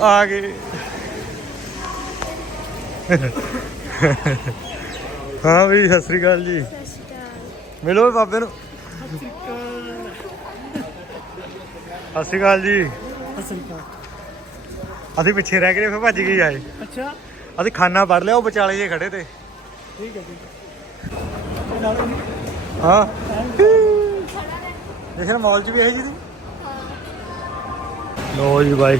ਆ ਗਏ। ਹਾਂ ਵੀ ਸਤਿ ਸ੍ਰੀ ਅਕਾਲ ਜੀ। ਸਤਿ ਸ਼੍ਰੀ ਅਕਾਲ। ਮਿਲੋ ਬਾਬੇ ਨੂੰ। ਸਤਿ ਸ੍ਰੀ ਅਕਾਲ ਜੀ। ਅਸੀਂ ਪਿੱਛੇ ਰਹਿ ਗਏ ਫਿਰ ਭੱਜ ਗਏ ਆਏ। ਅੱਛਾ। ਅਸੀਂ ਖਾਨਾ ਪੜ ਲਿਆ ਉਹ ਵਿਚਾਲੇ ਜੇ ਖੜੇ ਤੇ। ਠੀਕ ਹੈ ਠੀਕ ਹੈ। ਹਾਂ। ਦੇਖਣ ਮਾਲ ਚ ਵੀ ਹੈ ਜੀ ਦੀ ਲੋ ਜੀ ਬਾਈ।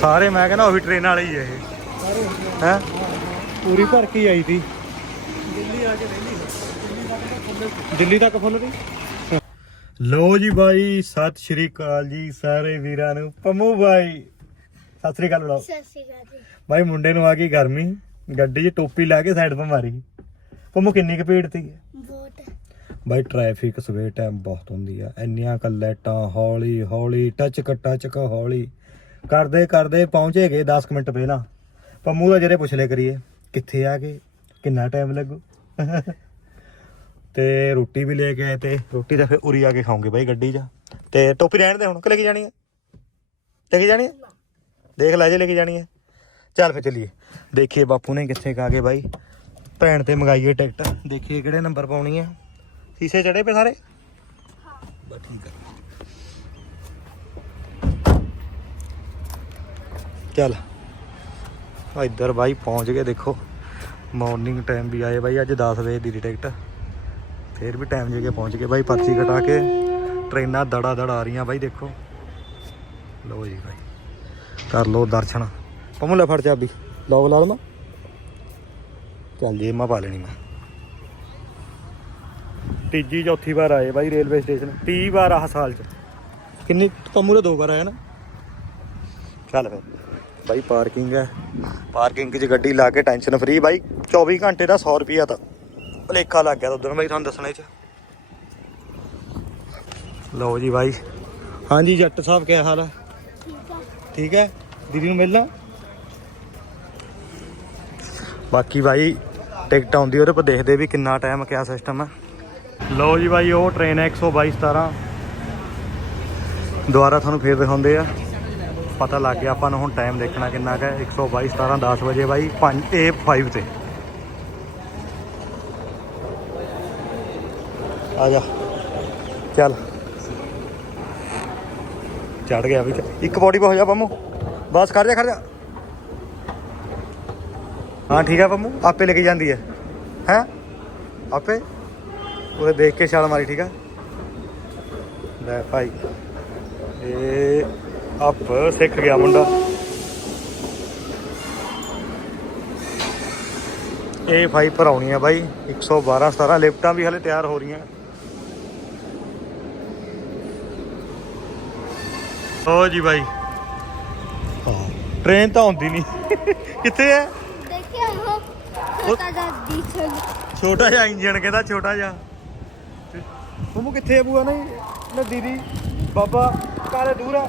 ਸਾਰੇ ਮੈਂ ਕਹਿੰਦਾ ਉਹੀ ਟ੍ਰੇਨ ਵਾਲੇ ਹੀ ਆ ਇਹ। ਹੈ? ਪੂਰੀ ਭਰ ਕੇ ਆਈ ਸੀ। ਦਿੱਲੀ ਆ ਕੇ ਰਹਿੰਦੀ ਦਿੱਲੀ ਤੱਕ ਫੁੱਲ ਗਈ। ਲੋ ਜੀ ਬਾਈ ਸਤਿ ਸ਼੍ਰੀ ਅਕਾਲ ਜੀ ਸਾਰੇ ਵੀਰਾਂ ਨੂੰ। ਪੰਮੂ ਬਾਈ ਸਤਿ ਸ਼੍ਰੀ ਅਕਾਲ ਬੁਲਾਓ। ਸਤਿ ਸ਼੍ਰੀ ਅਕਾਲ ਜੀ। ਬਾਈ ਮੁੰਡੇ ਨੂੰ ਆ ਗਈ ਗਰਮੀ। ਗੱਡੀ 'ਚ ਟੋਪੀ ਲਾ ਕੇ ਸਾਈਡ 'ਤੇ ਮਾਰੀ। ਪੰਮੂ ਕਿੰਨੀ ਕੁ ਭੀੜ ਤੀ ਬਹੁਤ। ਬਾਈ ਟ੍ਰੈਫਿਕ ਸਵੇਰ ਟਾਈਮ ਬਹੁਤ ਹੁੰਦੀ ਆ। ਇੰਨੀਆਂ ਕ ਲਾਈਟਾਂ ਹੌਲੀ ਹੌਲੀ ਟੱਚ ਕੱਟਾ ਚੱਕ ਹੌਲੀ। ਕਰਦੇ ਕਰਦੇ ਪਹੁੰਚੇ ਗਏ 10 ਕੁ ਮਿੰਟ ਪਹਿਲਾਂ। ਪੰਮੂ ਦਾ ਜਿਹੜੇ ਪੁੱਛ ਲੈ ਕਰੀਏ ਕਿੱਥੇ ਆ ਗਏ? ਕਿੰਨਾ ਟਾਈਮ ਲੱਗੂ? ਤੇ ਰੋਟੀ ਵੀ ਲੈ ਕੇ ਆਏ ਤੇ ਰੋਟੀ ਤਾਂ ਫਿਰ ਉਰੀ ਆ ਕੇ ਖਾਉਂਗੇ ਬਾਈ ਗੱਡੀ 'ਚ। ਤੇ ਟੋਪੀ ਰਹਿਣ ਦੇ ਹੁਣ ਕਿ ਲੈ ਕੇ ਜਾਣੀ ਹੈ ਲੈ ਕੇ ਜਾਣੀ ਹੈ ਦੇਖ ਲੈ ਜੇ ਲੈ ਕੇ ਜਾਣੀ ਹੈ ਚੱਲ ਫਿਰ ਚੱਲੀਏ। ਦੇਖੀਏ ਬਾਪੂ ਨੇ ਕਿੱਥੇ ਕਾ ਗਏ ਬਾਈ। ਭੈਣ ਤੇ ਮੰਗਾਈਏ ਟਿਕਟ। ਦੇਖੀਏ ਕਿਹੜੇ ਨੰਬਰ ਪਾਉਣੀ ਹੈ ਸ਼ੀਸ਼ੇ ਚੜੇ ਪਏ ਸਾਰੇ? ਬਸ ਠੀਕ ਹੈ ਚੱਲ। ਇੱਧਰ ਬਾਈ ਪਹੁੰਚ ਗਏ, ਦੇਖੋ। ਮਾਰਨਿੰਗ ਟਾਈਮ ਵੀ ਆਏ ਬਾਈ, ਅੱਜ 10 ਵਜੇ ਦੀ ਟਿਕਟ ਫੇਰ ਵੀ ਟਾਈਮ ਜੇ ਕੇ ਪਹੁੰਚ ਗਏ ਬਾਈ, ਪਰਚੀ ਕਟਾ ਕੇ। ਟ੍ਰੇਨਾਂ ਦੜਾ ਦੜ ਆ ਰਹੀਆਂ ਬਾਈ, ਦੇਖੋ। ਲਓ ਜੀ ਬਾਈ, ਕਰ ਲਓ ਦਰਸ਼ਨ। ਪਮੂ ਲੈ ਫੜ ਚਾਬੀ। ਲੋਕ ਲਾ ਲਵਾਂ ਚੱਲ ਜੇ ਮੈਂ ਪਾ ਲੈਣੀ ਮੈਂ। ਤੀਜੀ, ਚੌਥੀ ਵਾਰ ਆਏ ਬਾਈ ਰੇਲਵੇ ਸਟੇਸ਼ਨ। 30 ਵਾਰ ਆਹ ਸਾਲ ਚ। ਕਿੰਨੀ, ਪੰਮੂ ਦਾ ਦੋ ਵਾਰ ਆਇਆ ਨਾ। ਚੱਲ ਫਿਰ। ਬਾਈ ਪਾਰਕਿੰਗ ਹੈ। ਪਾਰਕਿੰਗ 'ਚ ਗੱਡੀ ਲਾ ਕੇ ਟੈਨਸ਼ਨ ਫਰੀ ਬਾਈ 24 ਘੰਟੇ ਦਾ 100 ਰੁਪਿਆ ਤਾਂ। ਭਲੇਖਾ ਲੱਗ ਗਿਆ ਉਦੋਂ ਬਾਈ ਤੁਹਾਨੂੰ ਦੱਸਣੇ 'ਚ। ਲਓ ਜੀ ਬਾਈ। ਹਾਂਜੀ ਜੱਟ ਸਾਹਿਬ ਕਿਆ ਹਾਲ ਹੈ? ਠੀਕ ਹੈ? ਦੀਦੀ ਨੂੰ ਮਿਲਣਾ? ਬਾਕੀ ਬਾਈ ਟਿਕਟ ਆਉਂਦੀ ਉਹਦੇ ਪਰ ਦੇਖਦੇ ਵੀ ਕਿੰਨਾ ਟਾਈਮ ਕਿਆ ਸਿਸਟਮ ਹੈ ਲਓ ਜੀ ਬਾਈ ਉਹ ਟ੍ਰੇਨ ਹੈ 122 17 ਦੁਬਾਰਾ ਤੁਹਾਨੂੰ ਫੇਰ ਦਿਖਾਉਂਦੇ ਆ। ਪਤਾ ਲੱਗ ਗਿਆ, ਆਪਾਂ ਨੂੰ ਹੁਣ ਟਾਈਮ ਦੇਖਣਾ ਕਿੰਨਾ ਕੁ ਹੈ 122 17 10 ਵਜੇ ਬਾਈ 5 ਏ 5 ਤੇ। ਆ ਜਾ। ਚੱਲ। ਚੜ ਗਿਆ ਵੀ। ਇੱਕ ਬੋਡੀ ਪਾ ਹੋ ਜਾ ਪੰਮੂ। ਬਸ ਖੜ ਜਾ ਖੜ ਜਾ। ਹਾਂ, ਠੀਕ ਹੈ ਪੰਮੂ, ਆਪੇ ਲੈ ਕੇ ਜਾਂਦੀ ਹੈ। ਹੈ? ਆਪੇ? ਉਹਦੇ ਦੇਖ ਕੇ ਛਾਲ ਮਾਰੀ, ਠੀਕ ਹੈ? ਲੈ ਭਾਈ। ਇਹ ਆਪ ਸਿੱਖ ਗਿਆ ਮੁੰਡਾ। ਇਹ ਭਾਈ ਭਰਾਉਣੀ ਆ ਬਾਈ। 112 17 ਲਿਫਟਾਂ ਵੀ ਹਲੇ ਤਿਆਰ ਹੋ ਰਹੀਆਂ। ਓ ਜੀ ਬਾਈ। ਟ੍ਰੇਨ ਤਾਂ ਆਉਂਦੀ ਨਹੀਂ। ਕਿੱਥੇ ਹੈ ਦੇਖਿਆ ਉਹ ਛੋਟਾ ਜਿਹਾ ਡੀਜ਼ਲ ਛੋਟਾ ਜਿਹਾ ਇੰਜਣ ਕਹਿੰਦਾ ਛੋਟਾ ਜਿਹਾ। ਤੁਮੂ ਕਿੱਥੇ ਆ ਬੂਆ ਨਹੀਂ ਨਾ ਦੀਦੀ ਬਾਬਾ ਕਾਲੇ ਦੂਰ ਆ?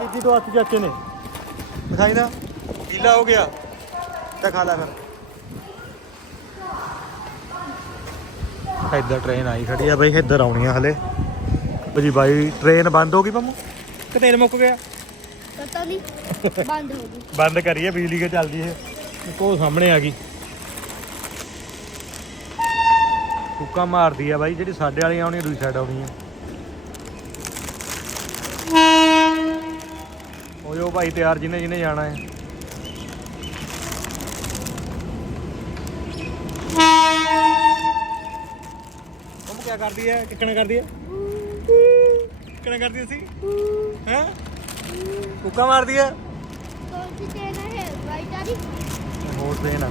ਤੀਜੀ ਤੋਂ ਹੱਥ ਚਾਚੇ ਨੇ। ਦਿਖਾਈ ਨਾ ਪੀਲਾ ਹੋ ਗਿਆ। ਤਾਂ ਖਾ ਲੈ ਫਿਰ। ਇੱਧਰ ਟ੍ਰੇਨ ਆਈ ਖੜੀ ਆ ਬਈ ਇੱਧਰ ਆਉਣੀ ਆ ਹਲੇ। ਜੀ ਬਾਈ ਟ੍ਰੇਨ ਬੰਦ ਹੋ ਗਈ ਪੰਮੂ? ਕਿ ਤੇਲ ਮੁੱਕ ਗਿਆ? ਪਤਾ ਨਹੀਂ ਬੰਦ ਹੋ ਗਈ। ਬੰਦ ਕਰੀਏ ਬਿਜਲੀ ਕੇ ਚੱਲਦੀ ਹੈ? ਕੋ ਸਾਹਮਣੇ ਆ ਗਈ। ਕੁੱਕਾ ਮਾਰਦੀ ਆ ਬਾਈ ਜਿਹੜੀ ਸਾਡੇ ਵਾਲੀ ਆਉਣੀ ਆ, ਦੂਜੀ ਸਾਈਡ ਆਉਣੀ ਆ। ਉਹ ਜੋ ਭਾਈ, ਤਿਆਰ ਜਿਹਨੇ ਜਿਹਨੇ ਜਾਣਾ ਹੈ। ਉਹ ਕੀ ਕਰਦੀ ਹੈ? ਕਿੱਕਣਾ ਕਰਦੀ ਹੈ? ਕਿੱਕਣਾ ਕਰਦੀ ਸੀ? ਹੈ? ਕੁੱਕਾ ਮਾਰਦੀ ਹੈ? ਕੌਣ ਹੋਰ ਟ੍ਰੇਨ ਆ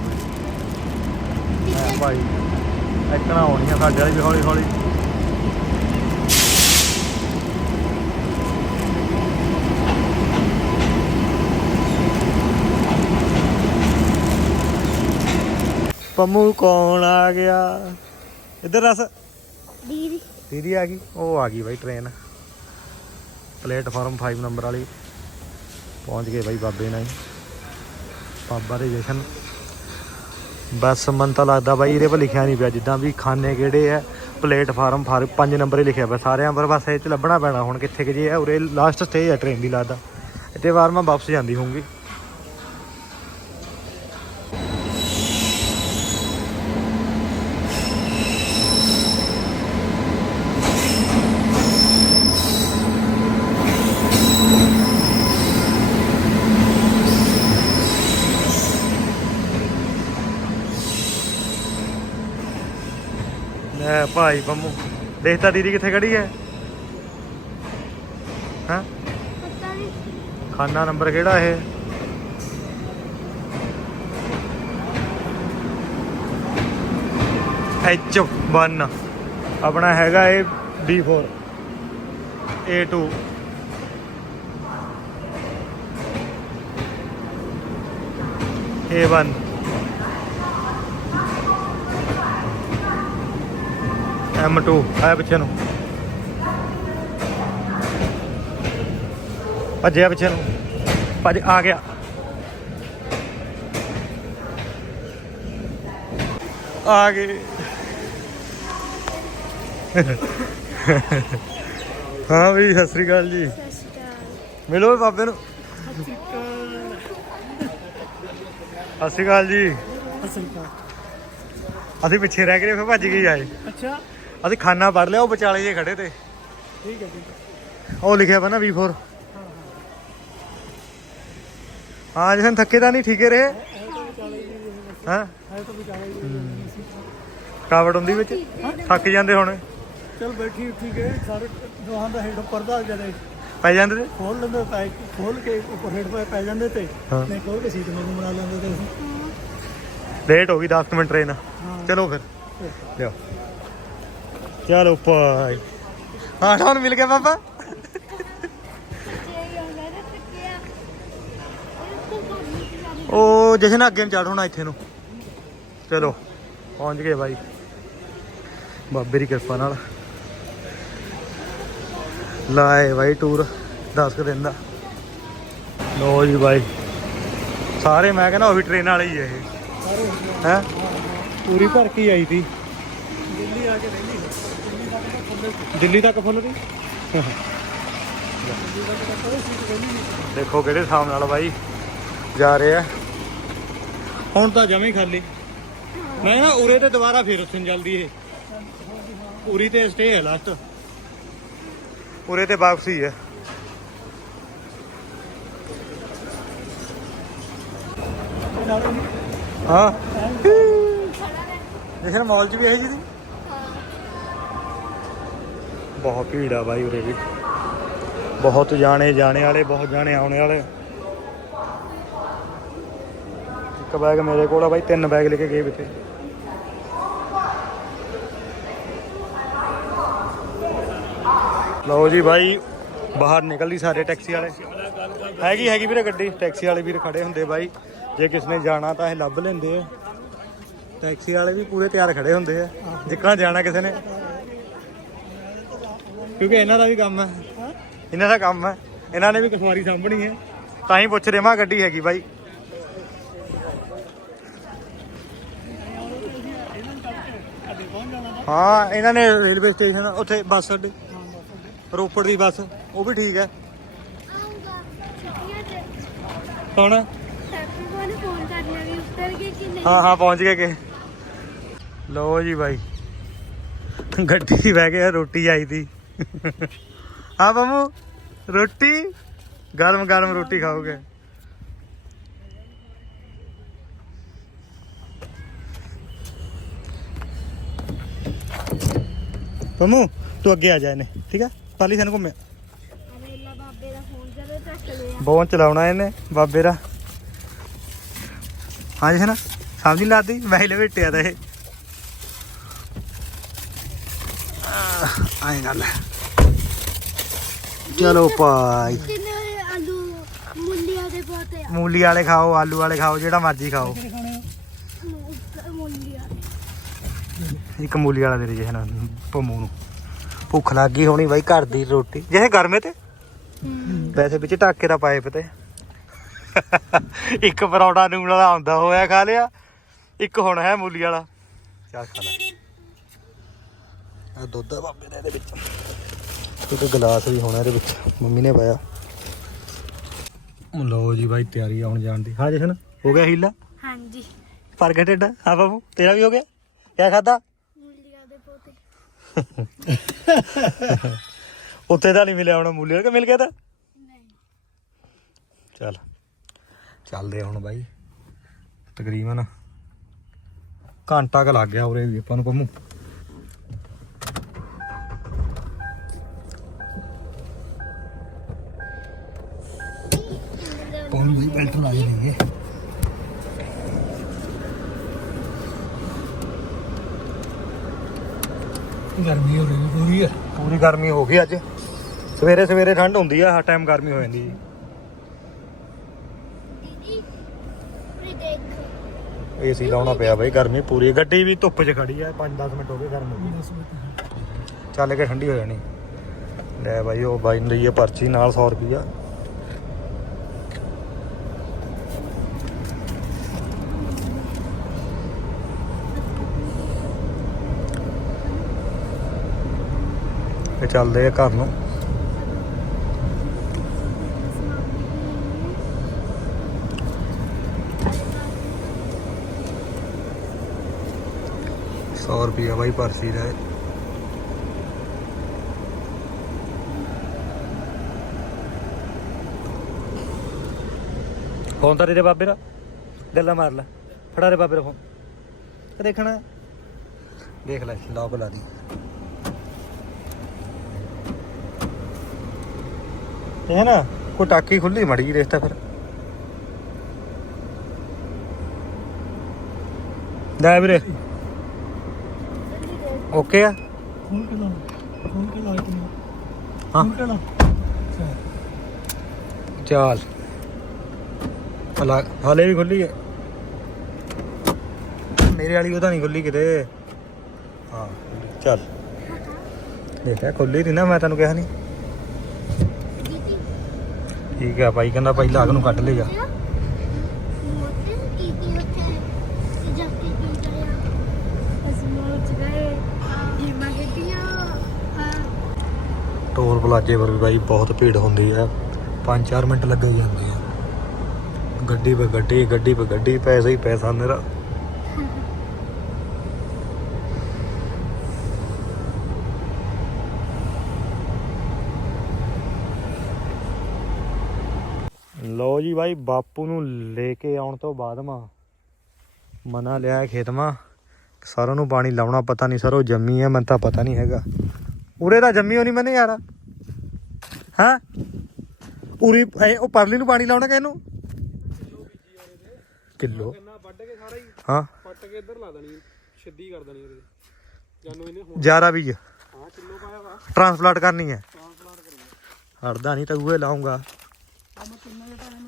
ਭਾਈ, ਇੱਕਣਾ ਹੋਣੀ ਸਾਡੇ ਵਾਲੀ ਵੀ ਹੌਲੀ ਹੌਲੀ ਪੰਮੂ ਕੌਣ ਆ ਗਿਆ? ਇੱਧਰ ਰਸ ਦੀਦੀ। ਦੀਦੀ ਆ ਗਈ? ਉਹ ਆ ਗਈ ਬਾਈ ਟ੍ਰੇਨ ਪਲੇਟਫਾਰਮ 5 ਨੰਬਰ ਵਾਲੀ। ਪਹੁੰਚ ਗਏ ਬਾਈ ਬਾਬੇ ਨਾਲ ਬਾਬਾ ਦੇ ਜਸ਼ਨ। ਬਸ ਮਨ ਤਾਂ ਲੱਗਦਾ ਬਾਈ ਇਹਦੇ 'ਤੇ ਲਿਖਿਆ ਨਹੀਂ ਪਿਆ ਜਿੱਦਾਂ ਵੀ ਖਾਨੇ ਕਿਹੜੇ ਆ। ਪਲੇਟਫਾਰਮ 5 ਨੰਬਰ ਹੀ ਲਿਖਿਆ ਪਿਆ। ਸਾਰਿਆਂ ਪਰ ਬਸ ਇਹ 'ਚ ਲੱਭਣਾ ਪੈਣਾ। ਹੁਣ ਕਿੱਥੇ ਕਿ ਜੇ ਹੈ ਉਰੇ ਲਾਸਟ ਸਟੇਜ ਹੈ ਟ੍ਰੇਨ ਦੀ ਲੱਗਦਾ। ਇੱਥੇ ਵਾਰ ਮੈਂ ਵਾਪਸ ਜਾਂਦੀ ਹੋਊਂਗੀ ਲੈ ਭਾਈ ਬੰਮੂ ਦੇਖਤਾ ਦੀਦੀ ਕਿੱਥੇ ਖੜੀ ਹੈ ਹਾਂ? ਪਤਾ ਨਹੀਂ ਖਾਨਾ ਨੰਬਰ ਕਿਹੜਾ ਇਹ? ਐਚ 1 ਆਪਣਾ ਹੈਗਾ ਇਹ B4 A2 A1 M2 ਆਇਆ ਪਿੱਛੇ ਨੂੰ। ਭੱਜਿਆ ਪਿੱਛੇ ਨੂੰ। ਭੱਜ ਆ ਗਿਆ। ਆ ਗਏ। ਹਾਂ ਵੀ ਸਤਿ ਸ੍ਰੀ ਅਕਾਲ ਜੀ। ਸਤਿ ਸ਼੍ਰੀ ਅਕਾਲ। ਮਿਲੋ ਬਾਬੇ ਨੂੰ। ਸਤਿ ਸ੍ਰੀ ਅਕਾਲ। ਜੀ ਅਸੀਂ ਪਿੱਛੇ ਰਹਿ ਗਏ ਫਿਰ ਭੱਜ ਕੇ ਆਏ। ਅੱਛਾ। ਅਸੀਂ ਖਾਨਾ ਪੜ ਲਿਆ ਉਹ ਵਿਚਾਲੇ ਜੇ ਖੜੇ ਤੇ। ਠੀਕ ਹੈ ਠੀਕ ਹੈ। ਉਹ ਲਿਖਿਆ ਵਾ ਨਾ V4 ਹਾਂ ਜਸ਼ਨ ਥੱਕੇ ਤਾਂ ਨਹੀਂ ਠੀਕੇ ਰਹੇ। ਹਾਂ? ਕਾਵੜ ਹੁੰਦੀ ਵਿੱਚ? ਥੱਕ ਜਾਂਦੇ ਹੁਣ। ਚਲ ਬੈਠੀ ਠੀਕ ਹੈ। ਸਾਰੇ ਦੋਹਾਂ ਦਾ ਹੈਡ ਪਰਦਾ ਜਦੇ ਪੈ ਜਾਂਦੇ ਤੇ? ਖੋਲ ਲੈਂਦੇ ਪੈ ਖੋਲ ਕੇ ਉੱਪਰ ਹੈਡ ਪੈ ਪੈ ਜਾਂਦੇ ਤੇ। ਨਹੀਂ ਖੋਲ ਕੇ ਸੀਟ ਮੈਨੂੰ ਬਣਾ ਲੈਂਦੇ ਤੇ ਲੇਟ ਹੋ ਗਈ 10 ਮਿੰਟ ਟ੍ਰੇਨ ਚਲੋ ਫਿਰ। ਲਿਓ ਚਲੋ ਭਾਈ। ਹਾਂ ਹੁਣ ਮਿਲ ਗਿਆ ਨਹੀਂ ਉਹ ਜਸ਼ਨ ਅੱਗੇ ਨੂੰ ਚੜ ਹੋਣਾ ਇੱਥੇ ਨੂੰ। ਚਲੋ ਪਹੁੰਚ ਗਏ ਬਾਈ। ਬਾਬੇ ਦੀ ਕਿਰਪਾ ਨਾਲ। ਲਾਏ ਬਾਈ ਟੂਰ 10 ਕੁ ਦਿਨ ਦਾ। ਲੋ ਜੀ ਬਾਈ। ਸਾਰੇ ਮੈਂ ਕਹਿੰਦਾ ਉਹ ਵੀ ਟ੍ਰੇਨ ਵਾਲੇ ਹੀ ਇਹ। ਹੈ? ਪੂਰੀ ਭਰ ਕੇ ਆਈ ਸੀ। ਦਿੱਲੀ ਆ ਕੇ ਰਹਿੰਦੀ ਦਿੱਲੀ ਤੱਕ ਫੁੱਲ ਦਿੱਲੀ ਦੇਖੋ ਕਿਹੜੇ ਹਿਸਾਬ ਨਾਲ ਬਾਈ ਜਾ ਰਹੇ ਆ। ਹੁਣ ਤਾਂ ਜਮੇ ਖਾਲੀ। ਮੈਂ ਨਾ ਉਰੇ ਤੇ ਦੁਬਾਰਾ ਫੇਰ ਉੱਥੇ ਨੂੰ ਜਲਦੀ ਇਹ। ਉਰੀ ਤੇ ਸਟੇ ਹੈ ਲਾਸਟ ਉਰੇ ਤੇ ਵਾਪਸੀ ਹੈ। ਹਾਂ। ਦੇਖਣ ਮਾਲ ਚ ਵੀ ਹੈ ਜੀ ਬਹੁਤ ਭੀੜ ਆ ਬਾਈ ਉਰੇ ਵੀ। ਬਹੁਤ ਜਾਣੇ ਜਾਣੇ ਵਾਲੇ, ਬਹੁਤ ਜਾਣੇ ਆਉਣੇ ਵਾਲੇ। ਇੱਕ ਬੈਗ ਮੇਰੇ ਕੋਲ ਆ ਬਾਈ, ਤਿੰਨ ਬੈਗ ਲੈ ਕੇ ਗਏ ਵਿੱਚੇ ਲਓ ਜੀ ਬਾਈ, ਬਾਹਰ ਨਿਕਲਦੀ ਸਾਰੇ ਟੈਕਸੀ ਵਾਲੇ। ਹੈਗੀ ਹੈਗੀ ਵੀਰੇ ਗੱਡੀ, ਟੈਕਸੀ ਵਾਲੇ ਵੀਰ ਖੜੇ ਹੁੰਦੇ ਬਾਈ। ਜੇ ਕਿਸ ਨੇ ਜਾਣਾ ਤਾਂ ਇਹ ਲੱਭ ਲੈਂਦੇ ਆ। ਟੈਕਸੀ ਵਾਲੇ ਵੀ ਪੂਰੇ ਤਿਆਰ ਖੜੇ ਹੁੰਦੇ ਆ। ਜਿੱਕਣਾ ਜਾਣਾ ਕਿਸੇ ਨੇ। ਕਿਉਂਕਿ ਇਹਨਾਂ ਦਾ ਵੀ ਕੰਮ ਹੈ। ਇਹਨਾਂ ਦਾ ਕੰਮ ਹੈ। ਇਹਨਾਂ ਨੇ ਵੀ ਕਸਵਾਰੀ ਸਾਂਭਣੀ ਹੈ। ਤਾਂ ਹੀ ਪੁੱਛ ਰਹੇ ਮਾ ਗੱਡੀ ਹੈਗੀ ਬਾਈ। ਹਾਂ ਇਹਨਾਂ ਨੇ ਰੇਲਵੇ ਸਟੇਸ਼ਨ ਉੱਥੇ ਬੱਸ ਅੱਡੇ। ਰੋਪੜ ਦੀ ਬੱਸ ਉਹ ਵੀ ਠੀਕ ਹੈ। ਕੌਣ? ਹਾਂ ਹਾਂ ਪਹੁੰਚ ਗਏ ਕਿ। ਲਓ ਜੀ ਬਾਈ। ਗੱਡੀ 'ਚ ਬਹਿ ਕੇ ਰੋਟੀ ਆਈ ਤੀ ਹਾਂ ਬੰਮੂ ਰੋਟੀ? ਗਰਮ ਗਰਮ ਰੋਟੀ ਖਾਓਗੇ। ਬੰਮੂ ਤੂੰ ਅੱਗੇ ਆ ਜਾ ਇਹਨੇ, ਠੀਕ ਆ? ਪਾਲੀ ਸਾਨੂੰ ਘੁੰਮਿਆ। ਅਰੇਲਾ ਬੋਨ ਚਲਾਉਣਾ ਇਹਨੇ, ਬਾਬੇ ਦਾ। ਹਾਂ ਜੀ ਨਾ? ਸਮਝ ਨਹੀਂ ਲੱਗਦੀ, ਮੈਂ ਹੀ ਲਵੇਟਿਆ ਤਾਂ ਇਹ। ਆਏ ਗੱਲ ਹੈ। ਚਲੋ ਭਾਈ। ਕਿੰਨੇ ਆਲੂ ਮੁੰਡੀਆਂ ਦੇ ਪੋਤੇ ਆ। ਮੂਲੀ ਵਾਲੇ ਖਾਓ ਆਲੂ ਵਾਲੇ ਖਾਓ ਜਿਹੜਾ ਮਰਜ਼ੀ ਖਾਓ। ਮੁੰਡੀਆਂ ਇੱਕ ਮੂਲੀ ਵਾਲਾ ਦੇ ਦੇ ਜਿਹਨਾਂ ਪੰਮੂ ਨੂੰ। ਭੁੱਖ ਲੱਗ ਗਈ ਹੋਣੀ ਬਾਈ ਘਰ ਦੀ ਰੋਟੀ। ਜਿਹੇ ਗਰਮੇ ਤੇ। ਵੈਸੇ ਵਿੱਚ ਢਾਕੇ ਦਾ ਪਾਏ ਪਤੇ ਇੱਕ ਪਰੌਂਠਾ ਨੂਣ ਵਾਲਾ ਆਉਂਦਾ ਹੋਇਆ ਖਾ ਲਿਆ। ਇੱਕ ਹੁਣ ਹੈ ਮੂਲੀ ਵਾਲਾ। ਚੱਲ ਖਾ ਲੈ। ਆ ਦੁੱਧ ਆ ਬਾਬੇ ਦਾ ਇਹਦੇ ਵਿੱਚ। ਇੱਕ ਗਲਾਸ ਵੀ ਹੋਣਾ ਇਹਦੇ ਵਿੱਚ ਮੰਮੀ ਨੇ ਪਾਇਆ। ਲੋ ਜੀ ਬਾਈ ਤਿਆਰੀ ਆਉਣ ਜਾਣ ਦੀ। ਹਾਂ ਜਸ਼ਨ ਹੋ ਗਿਆ ਹੀਲਾ? ਹਾਂਜੀ। ਪਰ ਗਿਆ ਢਿੱਡ ਹਾਂ ਬਾਬੂ ਤੇਰਾ ਵੀ ਹੋ ਗਿਆ? ਕਿਆ ਖਾਦਾ ਮੁੱਲੀਆਂ ਦੇ ਪੋਤੇ। ਉੱਥੇ ਤਾਂ ਨਹੀਂ ਮਿਲਿਆ ਹੁਣ ਮੂਲੀਆ ਕਿ ਮਿਲ ਗਿਆ ਤਾਂ? ਨਹੀਂ। ਚੱਲ ਚੱਲਦੇ ਹੁਣ ਬਾਈ। ਤਕਰੀਬਨ ਘੰਟਾ ਕ ਲੱਗ ਗਿਆ ਉਰੇ ਵੀ ਆਪਾਂ ਨੂੰ ਪੰਮੂ। ਕੌਣ ਬਈ ਬੈਲਟ ਲਾ ਹੀ। ਲਈਏ ਗਰਮੀ ਹੋ ਰਹੀ ਪੂਰੀ ਹੈ ਪੂਰੀ ਗਰਮੀ ਹੋ ਗਈ ਅੱਜ। ਸਵੇਰੇ ਸਵੇਰੇ ਠੰਡ ਹੁੰਦੀ ਆ ਹਰ ਟਾਈਮ ਗਰਮੀ ਹੋ ਜਾਂਦੀ ਜੀ। ਏਸੀ ਲਾਉਣਾ ਪਿਆ ਬਾਈ ਗਰਮੀ ਪੂਰੀ ਗੱਡੀ ਵੀ ਧੁੱਪ 'ਚ ਖੜੀ ਆ 5-10 ਮਿੰਟ ਹੋ ਗਏ ਗਰਮ ਹੋ ਗਈ। ਚੱਲ ਕੇ ਠੰਡੀ ਹੋ ਜਾਣੀ। ਲੈ ਬਾਈ ਉਹ ਬਾਈ ਨੇ ਲਈ ਆ ਪਰਚੀ ਨਾਲ 100 ਰੁਪਿਆ ਤੇ ਚੱਲਦੇ ਆ ਘਰ ਨੂੰ। ਸੌ ਰੁਪਿਆ ਬਾਈ ਪਰਚੀ ਦਾ ਫੋਨ ਤਾਂ ਦੇ ਬਾਬੇ ਦਾ। ਗੱਲਾਂ ਮਾਰ ਲੈ। ਫੜਾ ਦੇ ਬਾਬੇ ਦਾ ਫੋਨ। ਦੇਖਣਾ। ਦੇਖ ਲੈ ਲੌਕ ਲਾ ਦੀ। ਇਹ ਹੈ ਨਾ ਕੋਈ ਟਾਕੀ ਖੁੱਲੀ ਮੜੀ ਜੀ ਰੇਸਤਾ ਫਿਰ। ਲੈ ਵੀਰੇ। ਓਕੇ ਆ? ਫੋਨ ਕੇ ਲਾ ਫੋਨ ਕੇ ਲਾ ਕੇ ਹਾਂ। ਫੋਨ ਕੇ ਲਾ ਚਾਲ। ਹਲਾ ਹਾਲੇ ਵੀ ਖੁੱਲੀ ਹੈ ਮੇਰੇ ਵਾਲੀ ਉਹ ਤਾਂ ਨਹੀਂ ਖੁੱਲੀ ਕਿਤੇ। ਹਾਂ ਚੱਲ। ਦੇਖਿਆ ਖੁੱਲੀ ਨਹੀਂ ਨਾ ਮੈਂ ਤੈਨੂੰ ਕਿਹਾ ਨਹੀਂ ਠੀਕ ਆ ਭਾਈ, ਕਹਿੰਦਾ ਪਹਿਲਾਂ ਅਗ ਨੂੰ ਕੱਢ ਲੇਗਾ ਟੋਲ ਪਲਾਜੇ ਪਰ ਵੀ ਬਾਈ ਬਹੁਤ ਭੀੜ ਹੁੰਦੀ ਹੈ 5-4 ਮਿੰਟ ਲੱਗੇ ਜਾਂਦੇ ਆ। ਗੱਡੀ 'ਤੇ ਗੱਡੀ ਗੱਡੀ 'ਤੇ ਗੱਡੀ, ਪੈਸਾ ਹੀ ਪੈਸਾ ਮੇਰਾ ਲੋ ਜੀ ਬਾਈ ਬਾਪੂ ਨੂੰ ਲੈ ਕੇ ਆਉਣ ਤੋਂ ਬਾਅਦ ਮਾ ਮਨਾ ਲਿਆ ਖੇਤ ਮਾ। ਸਾਰਿਆਂ ਨੂੰ ਪਾਣੀ ਲਾਉਣਾ ਪਤਾ ਨਹੀਂ ਸਰ ਉਹ ਜੰਮੀ ਹੈ ਮੈਨੂੰ ਤਾਂ ਪਤਾ ਨਹੀਂ ਹੈਗਾ। ਉਰੇ ਤਾਂ ਜੰਮੀ ਹੋਣੀ ਮੈਨੇ ਯਾਰ। ਹਾਂ? ਉਰੀ ਉਹ ਪਰਲੀ ਨੂੰ ਪਾਣੀ ਲਾਉਣਾ ਕਿਹਨੂੰ ਕਿਲੋ। ਕਿੰਨਾ ਵੱਢ ਕੇ ਸਾਰਾ ਹੀ। ਹਾਂ ਪੱਟ ਕੇ ਇੱਧਰ ਲਾ ਦੇਣੀ ਸਿੱਧੀ ਕਰ ਦੇਣੀ ਉਹਦੇ ਜਾਨੂੰ ਇਹਨੇ ਹੁਣ ਜਾਰਾ ਬੀਜ। ਹਾਂ ਕਿਲੋ ਪਾਇਆ ਵਾ। ਟਰਾਂਸਪਲਾਂਟ ਕਰਨੀ ਹੈ। ਟ੍ਰਾਂਸਪਲਾਂਟ ਕਰੀਏ ਹੜਦਾ ਨਹੀਂ ਤਾਂ ਉਹ ਲਾਉਂਗਾ। ਆ ਕਿੰਨਾ ਜਿਹਾ ਟਾਈਮ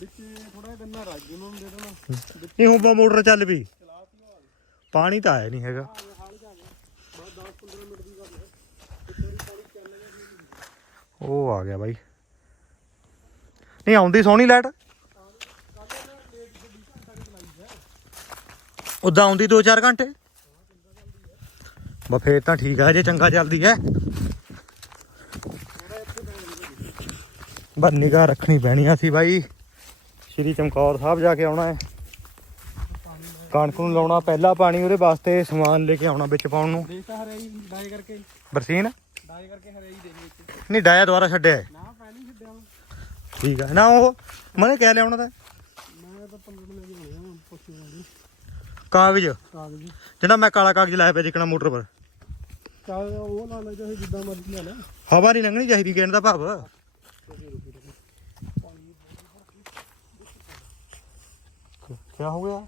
ਵਿੱਚ ਥੋੜਾ ਜਿਹਾ ਗੰਨਾ ਰਾਜੀ ਨੂੰ ਦੇ ਦੇਣਾ ਨਹੀਂ, ਹੁਣ ਤਾਂ ਮੋਟਰ ਚੱਲ ਪਈ। ਪਾਣੀ ਤਾਂ ਆਇਆ ਨਹੀਂ ਹੈਗਾ। ਉਹ ਆ ਗਿਆ ਬਾਈ। ਨਹੀਂ, ਆਉਂਦੀ ਸੋਹਣੀ ਲਾਈਟ। ਉਦਾਂ ਆਉਂਦੀ 2-4 ਘੰਟੇ। ਬਾ ਫੇਰ ਤਾਂ ਠੀਕ ਆ ਜੇ ਚੰਗਾ ਚੱਲਦੀ ਹੈ। ਬਸ ਨਿਗਾਹ ਰੱਖਣੀ ਪੈਣੀ ਆ ਸੀ ਬਾਈ। ਸ਼੍ਰੀ ਚਮਕੌਰ ਸਾਹਿਬ ਜਾ ਕੇ ਆਉਣਾ ਹੈ। ਕਣਕ ਨੂੰ ਲਾਉਣਾ ਪਹਿਲਾ ਪਾਣੀ ਉਹਦੇ ਵਾਸਤੇ ਸਮਾਨ ਲੈ ਕੇ ਆਉਣਾ ਵਿੱਚ ਪਾਉਣ ਨੂੰ। ਦੇਖ ਤਾਂ ਹਰਿਆਈ ਡਾਈ ਕਰਕੇ। ਬਰਸੀਨ? ਡਾਈ ਕਰਕੇ ਹਰਿਆਈ ਦੇ ਵਿੱਚ। ਨਹੀਂ ਡਾਇਆ ਦੁਬਾਰਾ ਛੱਡਿਆ। ਨਾ ਪਹਿਲਾਂ। ਠੀਕ ਹੈ ਨਾ ਉਹ ਮਨੇ ਕਹਿ ਲਿਆਉਣਾ ਤਾਂ? ਮੈਂ ਤਾਂ 15 ਮਿੰਟ ਲੱਗੇ ਹੋਣੇ ਆ ਪੁੱਛੀ ਜਾਂਦੀ ਕਾਗਜ਼? ਕਾਗਜ਼। ਜਿਹੜਾ ਮੈਂ ਕਾਲਾ ਕਾਗਜ਼ ਲਾਇਆ ਪਿਆ ਜਿਕਣਾ ਮੋਟਰ ਪਰ। ਕਾਗਜ਼ ਉਹ ਲਾ ਲੈ ਚਾਹੇ ਜਿੱਦਾਂ ਮਰਜ਼ੀ ਲਾ ਲੈ। ਹਵਾ ਨਹੀਂ ਲੰਘਣੀ ਚਾਹੀਦੀ ਕਹਿਣ ਦਾ ਭਾਵ। ਕੀ ਹੋ ਗਿਆ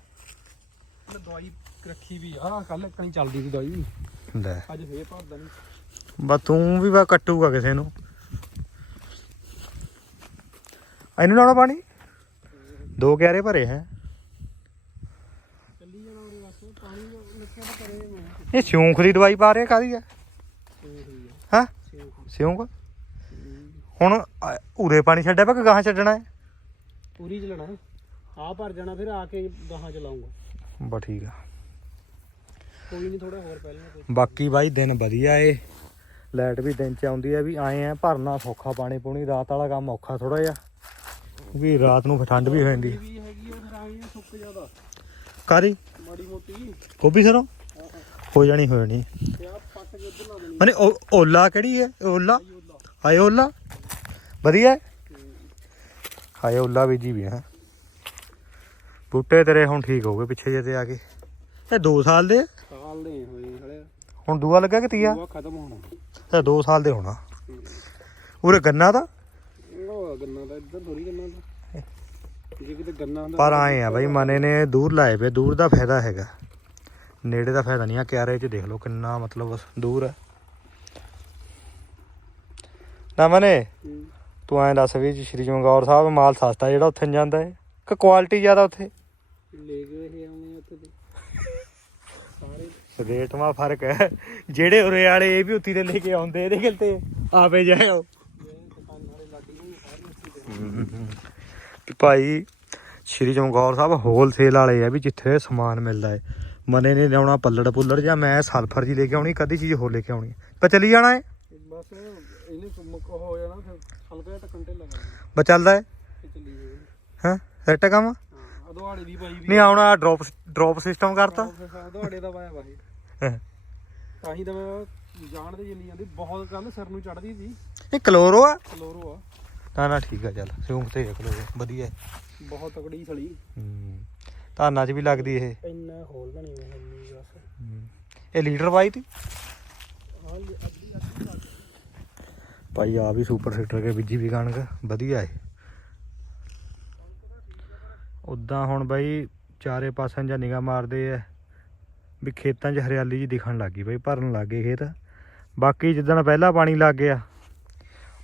ਮੈਂ ਦਵਾਈ ਰੱਖੀ ਵੀ ਆ ਕੱਲ ਕਣੀ ਚੱਲਦੀ ਸੀ ਦਵਾਈ। ਲੈ। ਅੱਜ ਫੇਰ ਭਰਦਾ ਨਹੀਂ ਬਸ ਤੂੰ ਵੀ ਬਾ ਕੱਟੂਗਾ ਕਿਸੇ ਨੂੰ। ਇਹਨੂੰ ਲਾਉਣਾ ਪਾਣੀ? ਦੋ ਕਿਆਰੇ ਭਰੇ ਹੈ। ਚੱਲੀ ਜਾਣਾ ਉਹਦੇ ਵਾਸਤੇ ਪਾਣੀ ਲਿਖਿਆ ਤਾਂ ਕਰੇ ਮੈਂ। ਇਹ ਸਿਉਂਖ ਦੀ ਦਵਾਈ ਪਾ ਰਿਹਾ ਕਾਦੀ ਹੈ ਆ। ਹਾਂ? ਸਿਉਂਖ। ਹੁਣ ਉਰੇ ਪਾਣੀ ਛੱਡਿਆ ਪਾ ਕਿ ਗਾਹਾਂ ਛੱਡਣਾ ਹੈ? ਪੂਰੀ ਚ ਲੈਣਾ ਆ ਭਰ ਜਾਣਾ ਫਿਰ ਆ ਕੇ ਗਾਹਾਂ ਚਲਾਉਂਗਾ। ਬਸ ਠੀਕ ਆ। ਕੋਈ ਨਹੀਂ ਥੋੜਾ ਹੋਰ ਪਹਿਲਾਂ ਕੋਈ ਬਾਕੀ ਬਾਈ ਦਿਨ ਵਧੀਆ ਏ। ਲਾਈਟ ਵੀ ਦਿਨ ਚ ਆਉਂਦੀ ਆ ਵੀ ਆਏ ਆ ਭਰਨਾ ਸੌਖਾ ਪਾਣੀ ਪੂਣੀ ਰਾਤ ਵਾਲਾ ਕੰਮ ਔਖਾ ਥੋੜਾ ਜਿਹਾ। ਕਿਉਂਕਿ ਰਾਤ ਨੂੰ ਫਿਰ ਠੰਡ ਵੀ ਹੋ ਜਾਂਦੀ। ਹੈ ਵੀ ਹੈਗੀ ਉਹ ਫਿਰ ਆਈ ਸੁੱਕ ਜ਼ਿਆਦਾ। ਕਾਰੀ ਮਾੜੀ ਮੋਟੀ। ਗੋਭੀ ਸਰੋਂ? ਹੋ ਜਾਣੀ ਹੋ ਜਾਣੀ। ਤੇ ਆ ਪੱਟ ਕੇ ਉਧਰ ਲਾ ਦੇਣੀ। ਮਨੇ ਓਲਾ ਕਿਹੜੀ ਹੈ ਓਲਾ। ਹਾਏ ਓਲਾ? ਵਧੀਆ? ਹਾਏ ਓਲਾ ਬੀਜੀ ਵੀ ਹੈ ਬੂਟੇ ਤੇਰੇ ਹੁਣ ਠੀਕ ਹੋ ਗਏ ਪਿੱਛੇ ਜੇ ਤੇ ਆ ਕੇ। ਇਹ 2 ਸਾਲ ਦੇ ਆ? ਸਾਲ ਦੇ ਹੋਏ ਹਲੇ। ਹੁਣ ਦੂਆ ਲੱਗਾ ਕਿ ਤੀਆ? ਉਹ ਖਤਮ ਹੋਣਾ। ਇਹ 2 ਸਾਲ ਦੇ ਹੋਣਾ। ਉਰੇ ਗੰਨਾ ਦਾ? ਉਹ ਗੰਨਾ ਦਾ ਇੱਧਰ ਥੋੜੀ ਗੰਨਾ ਦਾ। ਜੇ ਕਿਤੇ ਗੰਨਾ ਹੁੰਦਾ ਪਰ ਆਏ ਆ ਬਾਈ ਮਨੇ ਨੇ ਦੂਰ ਲਾਏ ਪਏ ਦੂਰ ਦਾ ਫਾਇਦਾ ਹੈਗਾ। ਨੇੜੇ ਦਾ ਫਾਇਦਾ ਨਹੀਂ ਆ ਕਿਆਰੇ ਚ ਦੇਖ ਲਓ ਕਿੰਨਾ ਮਤਲਬ ਦੂਰ ਹੈ ਨਾ ਮਨੇ ਹੂੰ। ਤੂੰ ਐਂ ਦੱਸ ਵੀ ਸ਼੍ਰੀ ਚਮਕੌਰ ਸਾਹਿਬ ਮਾਲ ਸਸਤਾ ਜਿਹੜਾ ਉੱਥੇ ਨੂੰ ਜਾਂਦਾ ਹੈ ਕਿ ਕੁਆਲਿਟੀ ਜ਼ਿਆਦਾ ਉੱਥੇ? ਲੈ ਗਏ ਇਹ ਆਉਣੇ ਉੱਥੇ ਦੇ ਸਾਰੇ। ਰੇਟ ਮਾ ਫ਼ਰਕ ਹੈ। ਜਿਹੜੇ ਉਰੇ ਵਾਲੇ ਇਹ ਵੀ ਉੱਤੀ ਤੇ ਲੈ ਕੇ ਆਉਂਦੇ ਇਹਦੇ ਗਿਲ ਤੇ ਆਪੇ ਦੇ ਕਿ ਭਾਈ ਸ਼੍ਰੀ ਚਮਕੌਰ ਸਾਹਿਬ ਹੋਲਸੇਲ ਵਾਲੇ ਆ ਵੀ ਜਿੱਥੇ ਸਮਾਨ ਮਿਲਦਾ ਹੈ। ਮਨੇ ਨੇ ਲਿਆਉਣਾ ਪੱਲੜ ਪੁੱਲੜ ਜਾਂ ਮੈਂ ਸਲਫਰ ਜੀ ਲੈ ਕੇ ਆਉਣੀ ਕਦੀ ਚੀਜ਼ ਹੋਰ ਲੈ ਕੇ ਆਉਣੀ ਪਰ ਚਲੀ ਜਾਣਾ ਹੈ? ਬਸ ਇਹਨੇ ਮੁੱਕ ਹੋ ਜਾਣਾ ਫਿਰ ਹਲਕਾ ਜਿਹਾ ਟਕੰਟੇ ਲਗਾ ਬਸ ਚੱਲਦਾ ਹੈ? ਹਾਂ? ਸੈੱਟ ਕੰਮ? ਹਾਂ ਅਦਵਾੜੇ ਦੀ ਪਾਈ ਵੀ ਨਹੀਂ ਆਉਣਾ ਡ੍ਰੌਪ ਡ੍ਰੌਪ ਸਿਸਟਮ ਕਰਤਾ। ਅਦਵਾੜੇ ਦਾ ਪਾਇਆ ਹਾਂ। ਤਾਂ ਹੀ। ਤਾਂ ਮੈਂ ਜਾਣਦੇ ਚੱਲੀ ਜਾਂਦੀ ਬਹੁਤ ਕੱਲ ਸਿਰ ਨੂੰ ਚੜਦੀ ਸੀ। ਇਹ ਕਲੋਰੋ ਆ? ਕਲੋਰੋ ਆ। ਨਾ ਨਾ ਠੀਕ ਆ ਚੱਲ ਸਿਉਂਕ ਤੇ ਹੈ ਕਲੋਰੋ ਵਧੀਆ। ਹੈ। ਬਹੁਤ ਤਕੜੀ ਸਲੀ ਹੂੰ ਧਾਨਾਂ 'ਚ ਵੀ ਲੱਗਦੀ ਇਹ। ਇੰਨਾ ਖੋਲ ਦੇਣੀ ਮੈਂ ਇੰਨੀ ਬਸ। ਹੂੰ। ਇਹ ਲੀਟਰ ਪਾਈ ਤੀ? ਹਾਂ ਅੱਧੀ ਅੱਧੀ ਭਾਈ ਆ ਵੀ ਸੁਪਰ ਸੀਟਰ ਕੇ ਬੀਜੀ ਵੀ ਕਣਕ ਵਧੀਆ ਏ। ਉਦਾਂ ਹੁਣ ਬਾਈ ਚਾਰੇ ਪਾਸਿਆਂ ਜਾਂ ਨਿਗਾਹ ਮਾਰਦੇ ਆ ਵੀ ਖੇਤਾਂ 'ਚ ਹਰਿਆਲੀ ਜੀ ਦਿਖਣ ਲੱਗੀ ਬਾਈ ਭਰਨ ਲੱਗੇ ਖੇਤ। ਬਾਕੀ ਜਿੱਦਣ ਪਹਿਲਾ ਪਾਣੀ ਲੱਗ ਗਿਆ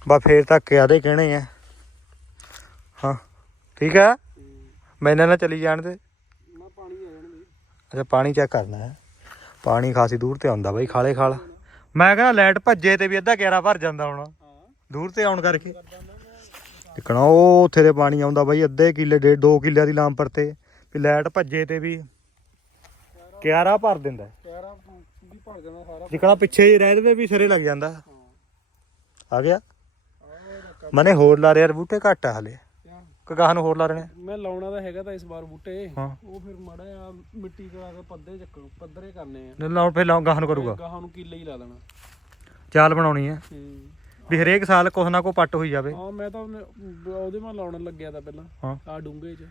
ਬਾ ਫੇਰ ਤੱਕ ਆਦੇ ਕਹਿਣੇ ਆ। ਹਾਂ ਠੀਕ ਆ? ਮੈਂ ਇਹਨਾਂ ਨਾਲ ਚਲੀ ਜਾਣ ਤੇ। ਨਾ ਪਾਣੀ ਆ ਜਾਣ ਦੇ ਅੱਛਾ ਪਾਣੀ ਚੈੱਕ ਕਰਨਾ ਹੈ। ਪਾਣੀ ਖਾਸੀ ਦੂਰ ਤੇ ਆਉਂਦਾ ਬਾਈ ਖਾਲੇ ਖਾਲ। ਮੈਂ ਕਹਿੰਦਾ ਲਾਈਟ ਭੱਜੇ ਤੇ ਵੀ ਅੱਧਾ ਕੇਰਾ ਭਰ ਜਾਂਦਾ ਹੁਣ। ਦੂਰ ਤੇ ਆਉਣ ਕਰਕੇ। ਦੇਖਣਾ ਉਹ ਉੱਥੇ ਦੇ ਪਾਣੀ ਆਉਂਦਾ ਬਾਈ ਅੱਧੇ ਕਿੱਲੇ ਡੇਢ 2 ਕਿੱਲਿਆਂ ਦੀ ਲਾਂਪਰ ਤੇ ਵੀ ਲਾਈਟ ਭੱਜੇ ਤੇ ਵੀ ਕਿਆਰਾ ਭਰ ਦਿੰਦਾ ਵੀ ਭਰ ਸਾਰਾ ਜਿਕਣਾ ਪਿੱਛੇ ਹੀ ਰਹਿ ਵੀ ਸਿਰੇ ਲੱਗ ਜਾਂਦਾ। ਆ ਗਿਆ? ਮਨੇ ਹੋਰ ਲਾ ਰਿਹਾ ਬੂਟੇ ਘੱਟ ਆ ਹਲੇ। ਕਗਾਹ ਨੂੰ ਹੋਰ ਲਾ ਰਹੇ ਮੈਂ ਲਾਉਣਾ ਤਾਂ ਹੈਗਾ ਤਾਂ ਇਸ ਵਾਰ ਬੂਟੇ। ਉਹ ਫਿਰ ਮਾੜਾ ਜਿਹਾ ਮਿੱਟੀ ਕਰਾ ਕੇ ਪੱਧਰੇ ਚੱਕ ਪੱਧਰੇ ਕਰਨੇ ਆ। ਲਾਉਣ ਫੇ ਲਾਉਂ ਗਾਹ ਨੂੰ ਕਰੂਗਾ। ਗਾਹਾਂ ਨੂੰ ਕੀਲੇ ਹੀ ਲਾ ਦੇਣਾ। ਚਾਲ ਬਣਾਉਣੀ ਹੂੰ। ਵੀ ਹਰੇਕ ਸਾਲ ਕੁਛ ਨਾ ਕੋ ਪੱਟ ਹੋਈ ਜਾਵੇ। ਹਾਂ ਮੈਂ ਤਾਂ ਉਹਨੇ- ਉਹਦੇ ਮੈਂ ਲਾਉਣ ਲੱਗਿਆ ਤਾਂ ਪਹਿਲਾਂ ਹਾਂ। ਆ ਡੂੰਗੇ 'ਚ।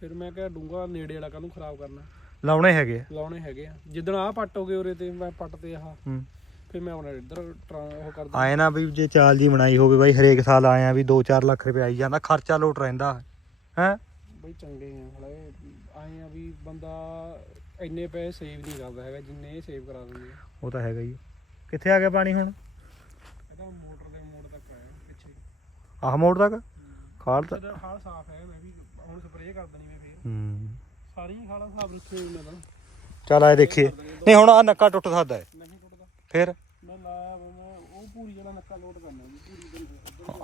ਫਿਰ ਮੈਂ ਕਿਹਾ ਡੂੰਗਾ ਨੇੜੇ ਵਾਲਾ ਕਾਹਨੂੰ ਖਰਾਬ ਕਰਨਾ? ਲਾਉਣੇ ਹੈਗੇ ਆ। ਲਾਉਣੇ ਹੈਗੇ ਆ। ਜਿੱਦਣ ਆਹ ਪੱਟ ਹੋ ਗਏ ਉਰੇ ਤੇ ਮੈਂ ਪੱਟ ਤੇ ਆਹ। ਹੂੰ। ਫਿਰ ਮੈਂ ਹੁਣ ਇੱਧਰ ਟਰਾਂ- ਉਹ ਕਰਦਾ। ਆਏ ਨਾ ਵੀ ਜੇ ਚਾਲ ਜੀ ਬਣਾਈ ਹੋਵੇ ਬਾਈ ਹਰੇਕ ਸਾਲ ਆਇਆ ਵੀ 2-4 ਲੱਖ ਰੁਪਏ ਆਈ ਜਾਂਦਾ ਖਰਚਾ ਲੋਟ ਰਹਿੰਦਾ ਹੈ? ਬਈ ਚੰਗੇ ਆ ਹਲੇ ਆਏ ਆ ਵੀ ਬੰਦਾ ਇੰਨੇ ਪੈਸੇ ਸੇਵ ਨਹੀਂ ਕਰਦਾ ਹੈਗਾ ਜਿੰਨੇ ਇਹ ਸੇਵ ਕਰਾ ਦਿੰਦੇ ਆ। ਉਹ ਤਾਂ ਹੈਗਾ ਹੀ ਕਿੱਥੇ ਆ ਗਿਆ ਪਾਣੀ ਹੁਣ ਇਹਦਾ ਮੋਟਰ ਦੇ ਮੋੜ ਤੱਕ ਆਇਆ ਪਿੱਛੇ ਆਹ ਮੋੜ ਤੱਕ? ਖਾਲ ਤਾਂ ਇਹਦਾ ਹਾਲ ਸਾਫ਼ ਹੈ ਮੈਂ ਵੀ ਹੁਣ ਸਪਰੇਅ ਕਰ ਦੇਣੀ ਮੈਂ ਫੇਰ। ਹੂੰ। ਸਾਰੀ ਹਾਲਾਂ ਸਾਫ਼ ਰੱਖੇ ਹੋਏ ਮੈਂ ਤਾਂ। ਚੱਲ ਆਏ ਦੇਖੀਏ। ਨਹੀਂ ਹੁਣ ਆ ਨੱਕਾ ਟੁੱਟ ਸਕਦਾ ਹੈ। ਨਹੀਂ ਟੁੱਟਦਾ। ਫਿਰ? ਮੈਂ ਲਾਇਆ ਵਾ, ਮੈਂ ਉਹ ਪੂਰੀ ਜਿਹੜਾ ਨੱਕਾ ਲੋਡ ਕਰਨਾ ਜੀ ਪੂਰੀ ਦਿਨ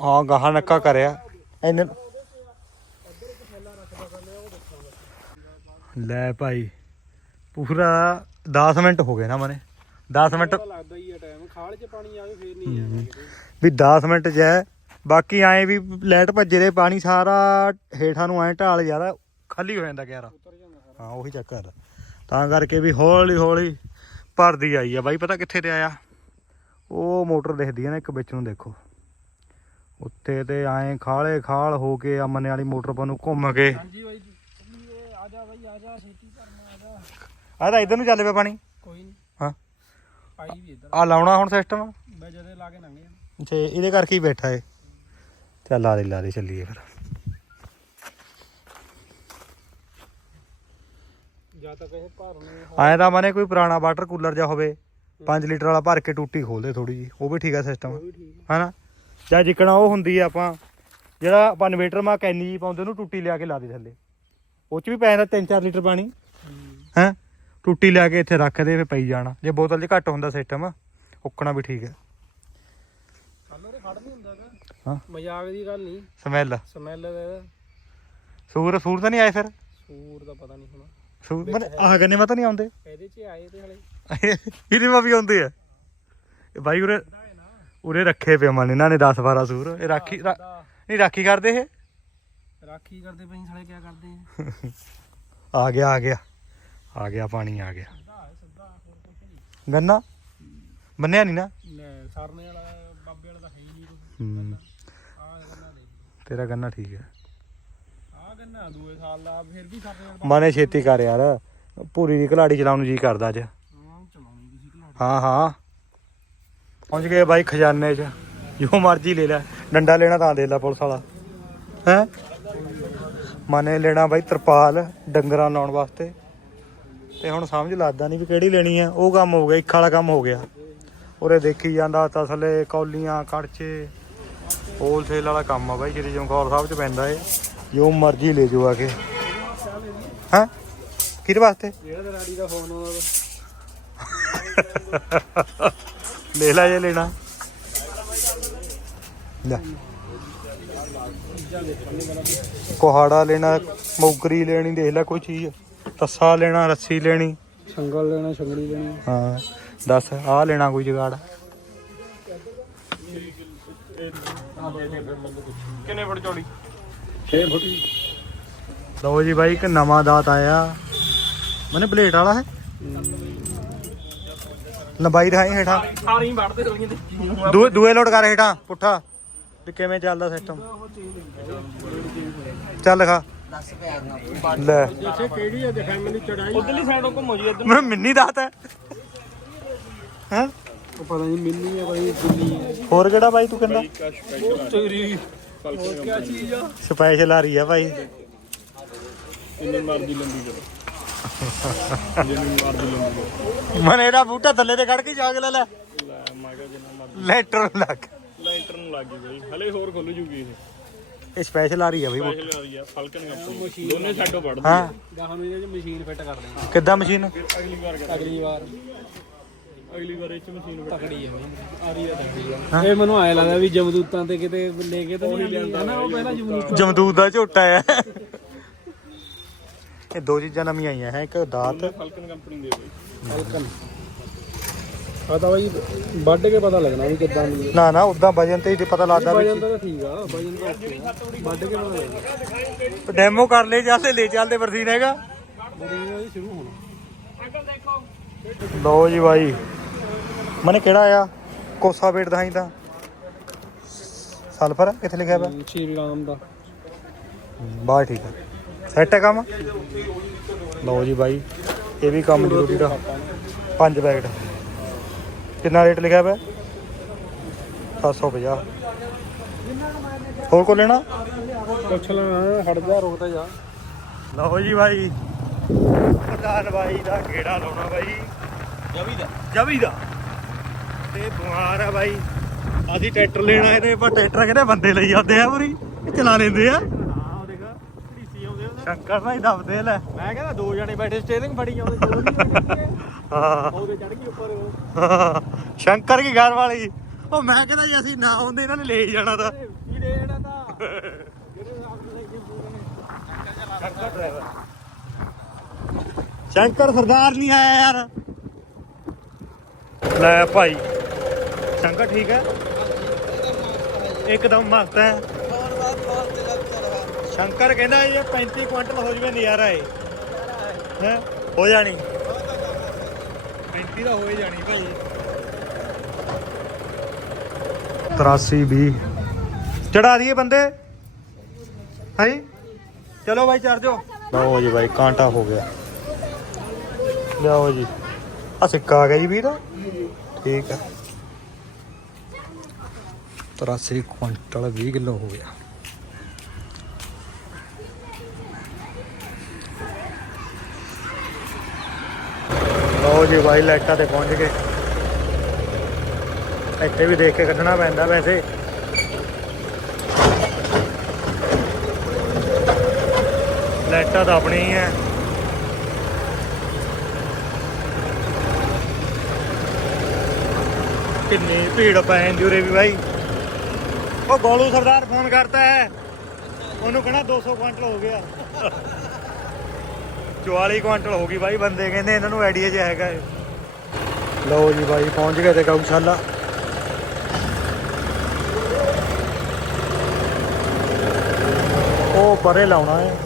ਹਾਂ ਗਾਹਾਂ ਨੱਕਾ ਕਰਿਆ। ਇੰਨੇ ਲੈ ਭਾਈ ਪੂਰਾ 10 ਮਿੰਟ ਹੋ ਗਏ ਨਾ ਮਨੇ। 10 ਮਿੰਟ ਲੱਗਦਾ ਹੀ ਆ ਟਾਈਮ ਖਾਲ 'ਚ ਪਾਣੀ ਆਵੇ ਫੇਰ ਨਹੀਂ ਜਾਣਾ ਕਿਤੇ। ਵੀ 10 ਮਿੰਟ ਜੈ ਬਾਕੀ ਐ ਵੀ ਲਾਈਟ ਭੱਜੇ ਦੇ ਪਾਣੀ ਸਾਰਾ ਹੇਠਾਂ ਨੂੰ ਐ ਢਾਲ ਜ਼ਿਆਦਾ ਖਾਲੀ ਹੋ ਜਾਂਦਾ ਗਿਆਰਾ ਹਾਂ ਉਹੀ ਚੱਕਰ। ਤਾਂ ਕਰਕੇ ਵੀ ਹੌਲੀ ਹੌਲੀ ਭਰਦੀ ਆਈ ਆ। ਬਾਈ ਪਤਾ ਕਿੱਥੇ ਤੇ ਆਇਆ? ਉਹ ਮੋਟਰ ਦਿਖਦੀ ਆ ਨਾ ਇੱਕ ਵਿੱਚ ਨੂੰ ਦੇਖੋ। ਉੱਤੇ ਤੇ ਐਂ ਖਾਲੇ ਖਾਲ ਹੋ ਕੇ ਅਮਨੇ ਵਾਲੀ ਮੋਟਰ ਪਾ ਨੂੰ ਘੁੰਮ ਕੇ ਹਾਂਜੀ ਬਾਈ ਜੀ ਆ ਜਾ ਬਾਈ ਆ ਜਾ ਛੇਤੀ ਕਰਨਾ ਆ ਜਾ। ਆ ਤਾਂ ਇਧਰ ਨੂੰ ਚੱਲ ਪਿਆ ਪਾਣੀ। ਕੋਈ ਨਹੀਂ। ਹਾਂ। ਆਈ ਵੀ ਇੱਧਰ। ਆ ਲਾਉਣਾ ਹੁਣ ਸਿਸਟਮ ਮੈਂ ਜਦੇ ਲਾ ਕੇ ਲੰਘ ਤੇ ਇਹਦੇ ਕਰਕੇ ਹੀ ਬੈਠਾ ਏ ਚੱਲ ਲਾ ਦੇ ਲਾ ਦੇ ਚੱਲੀਏ ਫਿਰ। ਜਾਂ ਤਾਂ ਐਂ ਤਾਂ ਮਨੇ ਕੋਈ ਪੁਰਾਣਾ ਵਾਟਰ ਕੂਲਰ ਜਾਂ ਹੋਵੇ 5 ਲੀਟਰ ਵਾਲਾ ਭਰ ਕੇ ਟੂਟੀ ਖੋਲ ਦੇ ਥੋੜੀ ਜੀ ਉਹ ਵੀ ਠੀਕ ਆ ਸਿਸਟਮ ਵੀ ਠੀਕ ਹਨਾ? ਜਾਂ ਜਿੱਕਣਾ ਉਹ ਹੁੰਦੀ ਆ ਆਪਾਂ ਜਿਹੜਾ ਆਪਾਂ ਇਨਵੇਟਰ ਮਾ ਕੈਨੀ ਜੀ ਪਾਉਂਦੇ ਉਹਨੂੰ ਟੂਟੀ ਲਿਆ ਕੇ ਲਾ ਦੇ ਥੱਲੇ। ਉਹ ਚ ਵੀ ਪੈ ਜਾਂਦਾ 3-4 ਲੀਟਰ ਪਾਣੀ। ਹੈ? ਟੂਟੀ ਲਿਆ ਕੇ ਇੱਥੇ ਰੱਖ ਦੇ ਫੇ ਪਈ ਜਾਣਾ। ਜੇ ਬੋਤਲ 'ਚ ਘੱਟ ਹੁੰਦਾ ਸਿਸਟਮ ਉੱਕਣਾ ਵੀ ਠੀਕ ਹੈ ਕੱਲ ਉਹਦੇ ਖੜ ਨਹੀਂ ਹੁੰਦਾ ਹੈਗਾ ਹਾਂ। ਮਜ਼ਾਕ ਦੀ ਗੱਲ ਨਹੀਂ। ਸਮੈਲ। ਸਮੈਲ ਦਾ ਸੂਰ ਸੂਰ ਤਾਂ ਨਹੀਂ ਆਏ ਫਿਰ? ਸੂਰ ਦਾ ਪਤਾ ਨਹੀਂ ਹੁਣ। ਸੂਰ ਮਨ ਆਹ ਗੰਨੇ ਮਾ ਤਾਂ ਨਹੀਂ ਆਉਂਦੇ? ਇਹਦੇ 'ਚ ਆਏ ਤੇ ਹਲੇ। ਇਹਦੇ ਮਾ ਵੀ ਆਉਂਦੇ ਆ। ਇਹ ਬਾਈ ਉਰੇ ਉਰੇ ਰੱਖੇ ਪਏ ਮਨ ਇਹਨਾਂ ਨੇ 10 12 ਸੂਰ। ਇਹ ਰਾਖੀ ਨਹੀਂ ਰਾਖੀ ਕਰਦੇ ਇਹ? ਰਾਖੀ ਕਰਦੇ ਪਈ ਸਾਲੇ ਕੀ ਕਰਦੇ ਆ? ਆ ਗਿਆ ਆ ਗਿਆ। ਆ ਗਿਆ ਪਾਣੀ ਆ ਗਿਆ। ਗੰਨਾ? ਬੰਨਿਆ ਨਹੀਂ ਨਾ? ਸਰਨੇ ਵਾਲਾ ਬਾਬੇ ਵਾਲਾ ਤਾਂ ਹੈ ਹੀ ਨਹੀਂ ਹੂੰ। ਤੇਰਾ ਗੰਨਾ ਠੀਕ ਹੈ। ਆ ਗੰਨਾ ਦੂਏ ਸਾਲ ਦਾ ਫਿਰ ਵੀ ਵਾਲਾ ਮਾਨੇ ਛੇਤੀ ਕਰ ਯਾਰ। ਪੂਰੀ ਦੀ ਘਲਾੜੀ ਚਲਾਉਣ ਨੂੰ ਜੀ ਕਰਦਾ ਅੱਜ। ਹਾਂ ਚਲਾਉਣੀ ਤੁਸੀਂ ਘਲਾੜੀ ਹਾਂ ਹਾਂ। ਪਹੁੰਚ ਗਏ ਬਾਈ ਖਜ਼ਾਨੇ 'ਚ। ਜੋ ਮਰਜ਼ੀ ਲੈ ਲੈ। ਡੰਡਾ ਲੈਣਾ ਤਾਂ ਦੇ ਲੈ ਪੁਲਿਸ ਵਾਲਾ। ਹੈ? ਮਾਨੇ ਲੈਣਾ ਬਾਈ ਤਰਪਾਲ ਡੰਗਰਾਂ ਲਾਉਣ ਵਾਸਤੇ। ਤੇ ਹੁਣ ਸਮਝ ਲੱਗਦਾ ਨਹੀਂ ਵੀ ਕਿਹੜੀ ਲੈਣੀ ਆ ਉਹ ਕੰਮ ਹੋ ਗਿਆ ਇੱਕ ਵਾਲਾ ਕੰਮ ਹੋ ਗਿਆ। ਉਰੇ ਦੇਖੀ ਜਾਂਦਾ ਤਸਲੇ ਕੌਲੀਆਂ ਕੜਚੇ ਹੋਲਸੇਲ ਵਾਲਾ ਕੰਮ ਆ ਬਾਈ ਸ਼੍ਰੀ ਚਮਕੌਰ ਸਾਹਿਬ 'ਚ ਪੈਂਦਾ ਏ ਜੋ ਮਰਜ਼ੀ ਲੈ ਜਾਓ ਆ ਕੇ। ਹਾਂ? ਕਿਹਦੇ ਵਾਸਤੇ? ਜਿਹੜਾ ਤੇ ਰਾੜੀ ਦਾ ਫੋਨ ਆਉਂਦਾ ਲੈ ਲੈ ਜੇ ਲੈਣਾ। ਲੈ। ਕੋਹਾੜਾ ਲੈਣਾ ਮੌਗਰੀ ਲੈਣੀ ਦੇਖ ਲੈ ਕੋਈ ਚੀਜ਼। ਤੱਸਾ ਲੈਣਾ ਰੱਸੀ ਲੈਣੀ। ਸੰਗਲ ਲੈਣਾ ਸੰਗੜੀ ਲੈਣੀ। ਹਾਂ ਦੱਸ ਆਹ ਲੈਣਾ ਕੋਈ ਜਗਾੜ। ਕਿੰਨੇ ਫੁੱਟ ਚੌੜੀ? 6 ਫੁੱਟ ਲਓ ਜੀ ਬਾਈ ਇੱਕ ਨਵਾਂ ਦਾਤ ਆਇਆ। ਮਨੇ ਪਲੇਟ ਵਾਲਾ ਹੈ। ਲੰਬਾਈ ਰਹਾਈ ਹੇਠਾਂ। ਸਾਰੀ ਵੜਦੇ ਰਹੀਆਂ ਤੇ ਦੂਏ ਦੂਏ ਲੋਡ ਕਰ ਹੇਠਾਂ ਪੁੱਠਾ। ਵੀ ਕਿਵੇਂ ਚੱਲਦਾ ਸਿਸਟਮ ਚੱਲ ਖਾ ਲੈ। ਜਿੱਥੇ ਕਿਹੜੀ ਹੈ ਦੇਖਾਂ ਮੈਨੂੰ ਚੜਾਈ? ਉਧਰਲੀ ਸਾਈਡੋਂ ਘੁੰਮੋ ਜੀ ਇੱਧਰ ਮੈਂ ਮਿੰਨੀ ਦਾਤ ਹੈ। ਹੈਂ? ਉਹ ਪਤਾ ਨਹੀਂ ਹੈ ਕੋਈ ਦਿੱਲੀ ਹੈ ਹੋਰ ਕਿਹੜਾ ਬਾਈ ਤੂੰ ਕਹਿੰਦਾ? ਤੇਰੀ। ਹੋਰ ਕੀ ਚੀਜ਼ ਆ? ਸਪੈਸ਼ਲ ਆ ਰਹੀ ਆ ਭਾਈ ਇੰਨੀ ਮਰਜ਼ੀ ਲੰਬੀ ਕਰੋ ਜਿੰਨੀ ਮਰਜ਼ੀ ਲੰਬੀ ਕਰੋ ਮਨੇ ਇਹਦਾ ਬੂਟਾ ਥੱਲੇ ਤੇ ਕੱਢ ਕੇ ਜਾਗ ਲੈ ਲੈ। ਲੈਟਰ ਲੱਗ। ਲੈਂਟਰ ਨੂੰ ਲੱਗ ਗਈ ਬਈ। ਹਲੇ ਹੋਰ ਖੁੱਲ ਜੂਗੀ ਇਹ। ਇਹ ਸਪੈਸ਼ਲ ਆ ਰਹੀ ਆ ਬਈ ਬੂਟਾ। ਸਪੈਸ਼ਲ ਆ ਰਹੀ ਆ ਫਲਕਨ ਕੰਪਨੀ। ਦੋਨੇ ਸਾਈਡੋਂ ਵੜਦੇ ਹਾਂ। ਗਾਹਾਂ ਨੂੰ ਇਹਦੇ ਚ ਮਸ਼ੀਨ ਫਿੱਟ ਕਰ ਦੇਣੀ ਕਿੱਦਾਂ ਮਸ਼ੀਨ? ਅਗਲੀ ਵਾਰ ਅਗਲੀ ਵਾਰ। ਅਗਲੀ ਵਾਰ ਇਹ ਚ ਮਸ਼ੀਨ ਤਕੜੀ ਹੈ ਆ ਰਹੀ ਹੈ। ਤਕੜੀ ਇਹ ਮੈਨੂੰ ਆਇਆ ਲੱਗਦਾ ਵੀ ਜਮਦੂਤਾਂ ਤੇ ਕਿਤੇ ਲੈ ਕੇ ਤਾਂ ਨਹੀਂ ਲੈਂਦਾ ਨਾ ਉਹ ਪਹਿਲਾਂ ਜਮਦੂਤ ਜਮਦੂਤ ਦਾ ਝੋਟਾ ਆ। ਇਹ ਦੋ ਚੀਜ਼ਾਂ ਨਵੀਆਂ ਆਈਆਂ ਹੈ ਇੱਕ ਦਾਤ। ਫਲਕਨ ਕੰਪਨੀ ਦੇ ਬਈ। ਫਲਕਨ ਆ ਤਾਂ ਬਈ ਵੱਢ ਕੇ ਪਤਾ ਲੱਗਣਾ ਵੀ ਕਿੱਦਾਂ ਦੀ ਨਾ ਨਾ ਉਦਾਂ ਵਜਨ ਤੇ ਹੀ ਪਤਾ ਲੱਗਦਾ ਵੀ ਵਜਨ ਤਾਂ ਠੀਕ ਆ ਵਜਨ ਤਾਂ okay ਆ। ਵੱਢ ਕੇ ਪਤਾ ਲੱਗਣਾ। ਡੈਮੋ ਕਰ ਲੈ ਚੱਲਦੇ ਲੈ ਚੱਲਦੇ ਵਰਸੀਨ ਹੈਗਾ। ਸ਼ੁਰੂ ਹੋਣਾ। ਲਓ ਜੀ ਬਾਈ। ਮਨੇ ਕਿਹੜਾ ਆ? ਕੋਸਾ ਵੇਟ ਦਹਾਈ ਤਾਂ। ਸਲਫਰ ਕਿੱਥੇ ਲਿਖਿਆ ਪਿਆ? ਸ਼੍ਰੀ ਰਾਮ ਦਾ। ਬਾਹਰ ਠੀਕ ਹੈ ਸੈੱਟ ਹੈ ਕੰਮ? ਲਓ ਜੀ ਬਾਈ ਇਹ ਵੀ ਕੰਮ ਜ਼ਰੂਰੀ ਦਾ ਪੰਜ ਪੈਕਟ। ਕਿੰਨਾ ਰੇਟ ਲਿਖਿਆ ਪਿਆ? 750 ਹੋਰ ਕੋ ਲੈਣਾ? ਪੁੱਛ ਲੈਣਾ ਹਟ ਜਾ ਰੁਕਦਾ ਜਾ। ਲਓ ਜੀ ਬਾਈ। ਪ੍ਰਧਾਨ ਬਾਈ ਦਾ ਗੇੜਾ ਲਾਉਣਾ ਬਾਈ। ਜਵੀ ਦਾ। ਜਵੀ ਦਾ। ਤੇ ਬਿਮਾਰ ਆ ਬਾਈ। ਅਸੀਂ ਟਰੈਕਟਰ ਲੈਣਾ ਇਹਦੇ ਪਰ ਟਰੈਕਟਰ ਕਹਿੰਦੇ ਬੰਦੇ ਲਈ ਜਾਂਦੇ ਆ ਪੂਰੀ। ਇਹ ਚਲਾ ਲੈਂਦੇ ਆ। ਆਉਂਦੇ ਸ਼ੰਕਰ ਭਾਈ ਦਬਦੇ ਲੈ। ਮੈਂ ਕਹਿੰਦਾ ਦੋ ਜਣੇ ਬੈਠੇ ਸਟੀਅਰਿੰਗ ਫੜੀ ਆਉਂਦੇ ਦੋ ਨਹੀਂ ਬੈਠੇ ਹਾਂ। ਉਹਦੇ ਚੜ ਗਈ ਉੱਪਰ। ਉਹ ਸ਼ੰਕਰ ਕੀ ਘਰ ਵਾਲੀ। ਉਹ ਮੈਂ ਕਹਿੰਦਾ ਜੇ ਅਸੀਂ ਨਾ ਆਉਂਦੇ ਇਹਨਾਂ ਨੇ ਲੈ ਜਾਣਾ ਤਾਂ। ਕੀ ਜਿਹੜੇ ਸ਼ੰਕਰ ਡਰਾਈਵਰ ਸ਼ੰਕਰ ਸਰਦਾਰ ਨਹੀਂ ਆਇਆ ਯਾਰ। ਲੈ ਭਾਈ। ਸ਼ੰਕਰ ਠੀਕ ਹੈ। ਇੱਕਦਮ ਮਸਤ ਹੈ। ਸ਼ੰਕਰ ਕਹਿੰਦਾ ਇਹ 35 ਕੁਇੰਟਲ ਹੋ ਜਵੇ ਨਜ਼ਾਰਾ ਏ ਹੈ? ਹੋ ਜਾਣੀ। 35 ਦਾ ਹੋ ਹੀ ਜਾਣੀ ਭਾਈ। 83 20 ਚੜਾ ਦਈਏ ਬੰਦੇ। ਹਾਂਜੀ ਚਲੋ ਭਾਈ ਚੜ ਜਾਓ। ਲਓ ਜੀ ਭਾਈ ਕਾਂਟਾ ਹੋ ਗਿਆ। ਲਿਆਓ ਜੀ। ਆ ਸਿੱਕਾ ਆ ਗਿਆ ਜੀ ਵੀਰ ਠੀਕ ਹੈ 83 ਕੁਇੰਟਲ 20 ਕਿਲੋ ਹੋ ਗਿਆ। ਲਓ ਜੀ ਬਾਈ, ਲਾਈਟਾਂ ਤੇ ਪਹੁੰਚ ਗਏ। ਇੱਥੇ ਵੀ ਦੇਖ ਕੇ ਕੱਢਣਾ ਪੈਂਦਾ ਵੈਸੇ। ਲਾਈਟਾਂ ਤਾਂ ਆਪਣੀ ਹੀ ਹੈ ਕਿੰਨੀ ਭੀੜ ਪੈ ਜਾਂਦੀ ਉਰੇ ਵੀ ਬਾਈ। ਉਹ ਗੋਲੂ ਸਰਦਾਰ ਫੋਨ ਕਰਤਾ ਹੈ। ਉਹਨੂੰ ਕਹਣਾ 200 ਕੁਇੰਟਲ ਹੋ ਗਿਆ। 44 ਕੁਇੰਟਲ ਹੋ ਗਈ ਬਾਈ ਬੰਦੇ, ਕਹਿੰਦੇ ਇਹਨਾਂ ਨੂੰ ਆਈਡੀਆ ਜਿਹਾ ਹੈਗਾ ਏ ਲਓ ਜੀ ਬਾਈ, ਪਹੁੰਚ ਗਏ ਤੇ ਗਊਸ਼ਾਲਾ। ਉਹ ਪਰੇ ਲਾਉਣਾ ਹੈ।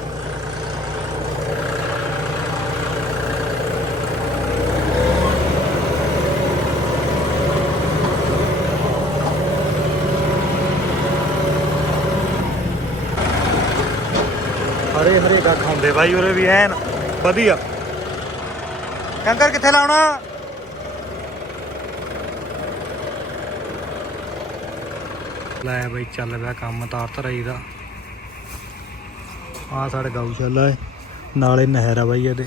ਹਰੇ ਹਰੇ ਦਾ ਖਾਂਦੇ, ਬਾਈ ਉਰੇ ਵੀ ਐਨ, ਵਧੀਆ। ਕੰਕਰ ਕਿੱਥੇ ਲਾਉਣਾ? ਲੈ ਬਈ, ਚੱਲ ਪਿਆ ਕੰਮ ਤਾਰ ਧਰਾਈ ਦਾ। ਆ ਸਾਡੇ ਗਊਸ਼ਾਲਾ ਹੈ ਨਾਲੇ ਨਹਿਰ ਆ ਬਾਈ ਇਹਦੇ।